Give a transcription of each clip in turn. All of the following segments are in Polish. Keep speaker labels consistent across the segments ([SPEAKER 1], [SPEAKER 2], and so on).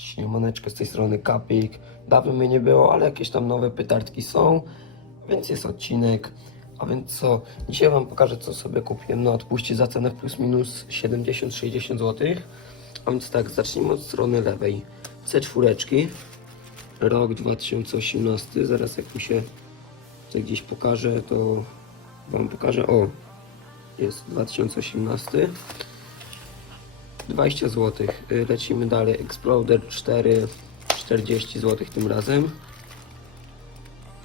[SPEAKER 1] Siemaneczko z tej strony Kapik. Dawno mnie nie było, ale jakieś tam nowe pytardki są, więc jest odcinek. A więc co? Dzisiaj Wam pokażę, co sobie kupiłem na odpuście za cenę plus minus 70-60 zł. A więc tak, zacznijmy od strony lewej. C4, rok 2018. Zaraz jak mi się tutaj gdzieś pokaże, to Wam pokażę. O, jest 2018. 20 zł. Lecimy dalej. Exploder 4, 40 zł tym razem.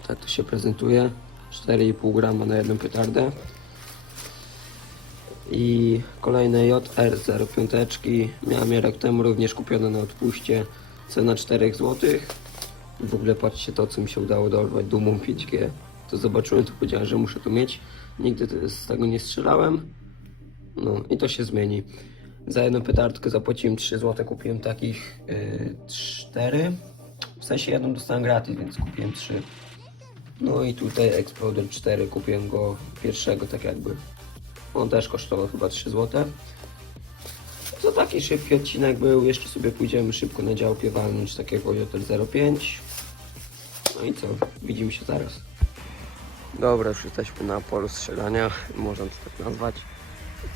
[SPEAKER 1] Tak to się prezentuje. 4,5 grama na jedną petardę. I kolejne JR 05. Miałem je rok temu również kupione na odpuście. Cena 4 zł. W ogóle patrzcie to, co mi się udało dorwać dumą 5G. To zobaczyłem, to powiedziałem, że muszę to mieć. Nigdy z tego nie strzelałem. No i to się zmieni. Za jedną petardkę zapłaciłem 3 zł, kupiłem takich yy, 4. W sensie jedną dostałem gratis, więc kupiłem 3. No i tutaj Exploder 4, kupiłem go pierwszego tak jakby. On też kosztował chyba 3 zł. To taki szybki odcinek był, jeszcze sobie pójdziemy szybko na działkę walnąć takiego JL05. No i co, widzimy się zaraz. Dobra, już jesteśmy na polu strzelania, można to tak nazwać.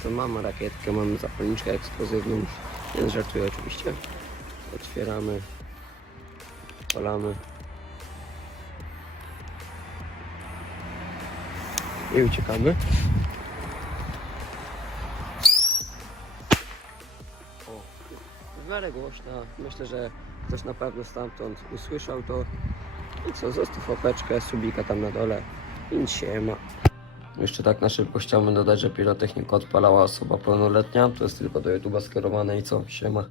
[SPEAKER 1] To mamy rakietkę, mamy zapalniczkę eksplozywną. Nie żartuję oczywiście. Otwieramy, palamy. I uciekamy. O, w miarę głośna. Myślę, że ktoś na pewno stamtąd usłyszał to. I co, zostaw łapeczkę, subika tam na dole. I nic się ma. Jeszcze tak na szybko chciałbym dodać, że pirotechnikę odpalała osoba pełnoletnia. To jest tylko do YouTube'a skierowane i co, siema.